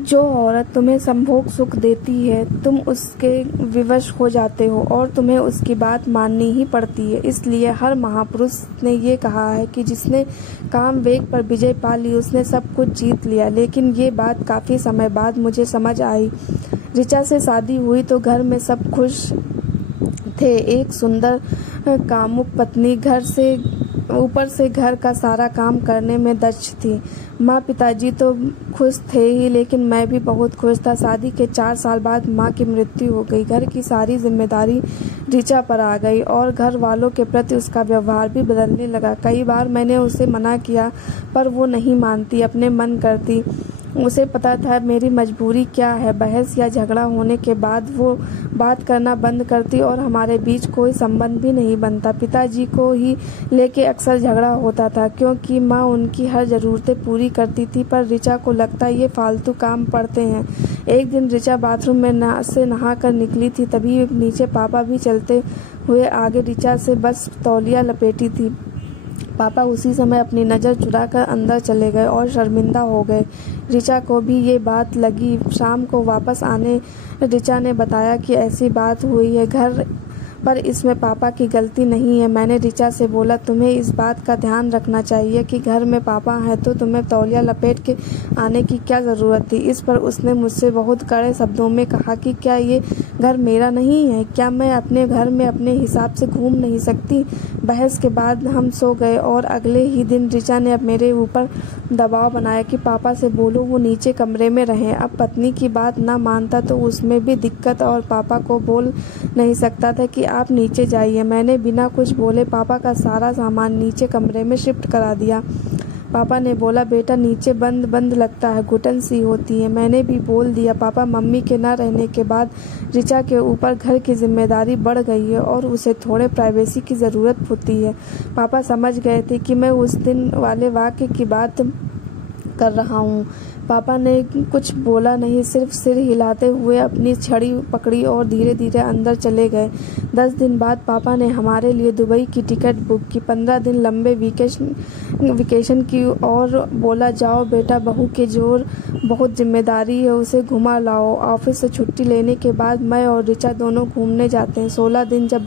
जो औरत तुम्हें संभोग सुख देती है तुम उसके विवश हो जाते हो और तुम्हें उसकी बात माननी ही पड़ती है। इसलिए हर महापुरुष ने ये कहा है कि जिसने काम वेग पर विजय पा ली उसने सब कुछ जीत लिया। लेकिन ये बात काफी समय बाद मुझे समझ आई। ऋचा से शादी हुई तो घर में सब खुश थे। एक सुंदर कामुक पत्नी घर से ऊपर से घर का सारा काम करने में दक्ष थी। माँ पिताजी तो खुश थे ही, लेकिन मैं भी बहुत खुश था। शादी के 4 साल बाद माँ की मृत्यु हो गई। घर की सारी जिम्मेदारी ऋचा पर आ गई और घर वालों के प्रति उसका व्यवहार भी बदलने लगा। कई बार मैंने उसे मना किया पर वो नहीं मानती, अपने मन करती। उसे पता था मेरी मजबूरी क्या है। बहस या झगड़ा होने के बाद वो बात करना बंद करती और हमारे बीच कोई संबंध भी नहीं बनता। पिताजी को ही लेके अक्सर झगड़ा होता था क्योंकि माँ उनकी हर जरूरतें पूरी करती थी, पर ऋचा को लगता ये फालतू काम पड़ते हैं। एक दिन ऋचा बाथरूम में नहा कर निकली थी, तभी नीचे पापा भी चलते हुए आगे ऋचा से बस तौलिया लपेटी थी। पापा उसी समय अपनी नज़र चुराकर अंदर चले गए और शर्मिंदा हो गए। ऋचा को भी ये बात लगी। शाम को वापस आने ऋचा ने बताया कि ऐसी बात हुई है घर पर इसमें पापा की गलती नहीं है। मैंने ऋचा से बोला तुम्हें इस बात का ध्यान रखना चाहिए कि घर में पापा हैं तो तुम्हें तौलिया लपेट के आने की क्या ज़रूरत थी। इस पर उसने मुझसे बहुत कड़े शब्दों में कहा कि क्या ये घर मेरा नहीं है? क्या मैं अपने घर में अपने हिसाब से घूम नहीं सकती? बहस के बाद हम सो गए और अगले ही दिन ऋचा ने अब मेरे ऊपर दबाव बनाया कि पापा से बोलो वो नीचे कमरे में रहें। अब पत्नी की बात ना मानता तो उसमें भी दिक्कत और पापा को बोल नहीं सकता था कि आप नीचे जाइए। मैंने बिना कुछ बोले पापा का सारा सामान नीचे कमरे में शिफ्ट करा दिया। पापा ने बोला बेटा नीचे बंद लगता है, घुटन सी होती है। मैंने भी बोल दिया। पापा मम्मी के न रहने के बाद ऋचा के ऊपर घर की जिम्मेदारी बढ़ गई है और उसे थोड़े प्राइवेसी की ज़रूरत होती है। पापा समझ गए थे कि मैं उस दिन वाले वाक्य की बात कर रहा हूँ। पापा ने कुछ बोला नहीं, सिर्फ सिर हिलाते हुए अपनी छड़ी पकड़ी और धीरे धीरे अंदर चले गए। 10 दिन बाद पापा ने हमारे लिए दुबई की टिकट बुक की। 15 दिन लंबे वेकेशन की और बोला जाओ बेटा, बहू के जोर बहुत जिम्मेदारी है, उसे घुमा लाओ। ऑफिस से छुट्टी लेने के बाद मैं और ऋचा दोनों घूमने जाते हैं। 16 दिन जब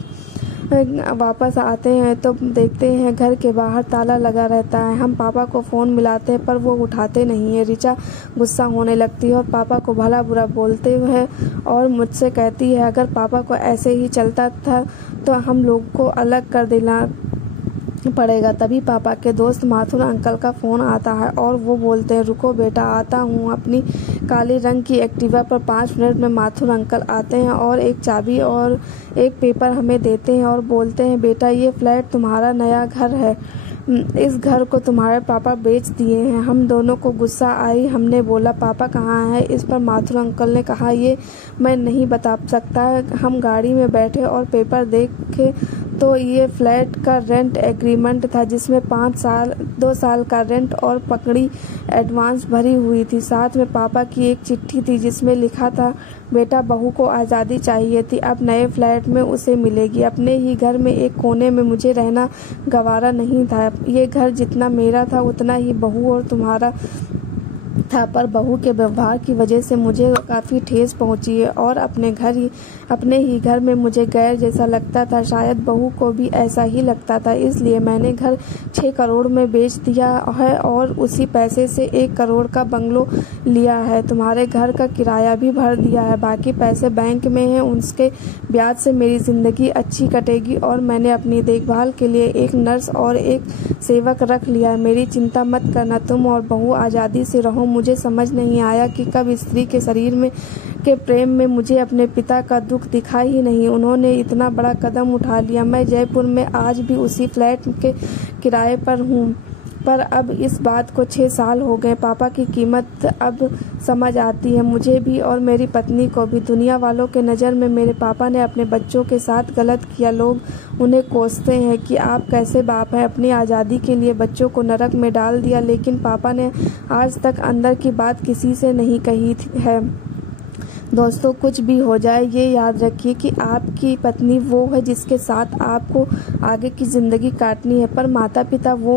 वापस आते हैं तो देखते हैं घर के बाहर ताला लगा रहता है। हम पापा को फ़ोन मिलाते हैं पर वो उठाते नहीं है। ऋचा गुस्सा होने लगती है और पापा को भला बुरा बोलते हैं और मुझसे कहती है अगर पापा को ऐसे ही चलता था तो हम लोग को अलग कर देना पड़ेगा। तभी पापा के दोस्त माथुर अंकल का फ़ोन आता है और वो बोलते हैं रुको बेटा आता हूँ। अपनी काले रंग की एक्टिवा पर 5 मिनट में माथुर अंकल आते हैं और एक चाबी और एक पेपर हमें देते हैं और बोलते हैं बेटा ये फ्लैट तुम्हारा नया घर है, इस घर को तुम्हारे पापा बेच दिए हैं। हम दोनों को गुस्सा आई। हमने बोला पापा कहाँ हैं? इस पर माथुर अंकल ने कहा ये मैं नहीं बता सकता। हम गाड़ी में बैठे और पेपर देखे तो ये फ्लैट का रेंट एग्रीमेंट था जिसमें 2 साल का रेंट और पकड़ी एडवांस भरी हुई थी। साथ में पापा की एक चिट्ठी थी जिसमें लिखा था बेटा बहू को आज़ादी चाहिए थी, अब नए फ्लैट में उसे मिलेगी। अपने ही घर में एक कोने में मुझे रहना गवारा नहीं था। ये घर जितना मेरा था उतना ही बहू और तुम्हारा था, पर बहू के व्यवहार की वजह से मुझे काफ़ी ठेस पहुंची है और अपने ही घर में मुझे गैर जैसा लगता था। शायद बहू को भी ऐसा ही लगता था, इसलिए मैंने घर 6 करोड़ में बेच दिया है और उसी पैसे से 1 करोड़ का बंगलो लिया है। तुम्हारे घर का किराया भी भर दिया है, बाकी पैसे बैंक में हैं, उसके ब्याज से मेरी ज़िंदगी अच्छी कटेगी और मैंने अपनी देखभाल के लिए एक नर्स और एक सेवक रख लिया है। मेरी चिंता मत करना, तुम और बहू आज़ादी से रहो। मुझे समझ नहीं आया कि कब स्त्री के शरीर में के प्रेम में मुझे अपने पिता का दुख दिखा ही नहीं। उन्होंने इतना बड़ा कदम उठा लिया। मैं जयपुर में आज भी उसी फ्लैट के किराए पर हूँ, पर अब इस बात को 6 साल हो गए। पापा की कीमत अब समझ आती है मुझे भी और मेरी पत्नी को भी। दुनिया वालों के नज़र में मेरे पापा ने अपने बच्चों के साथ गलत किया। लोग उन्हें कोसते हैं कि आप कैसे बाप हैं, अपनी आज़ादी के लिए बच्चों को नरक में डाल दिया। लेकिन पापा ने आज तक अंदर की बात किसी से नहीं कही है। दोस्तों कुछ भी हो जाए ये याद रखिए कि आपकी पत्नी वो है जिसके साथ आपको आगे की ज़िंदगी काटनी है, पर माता पिता वो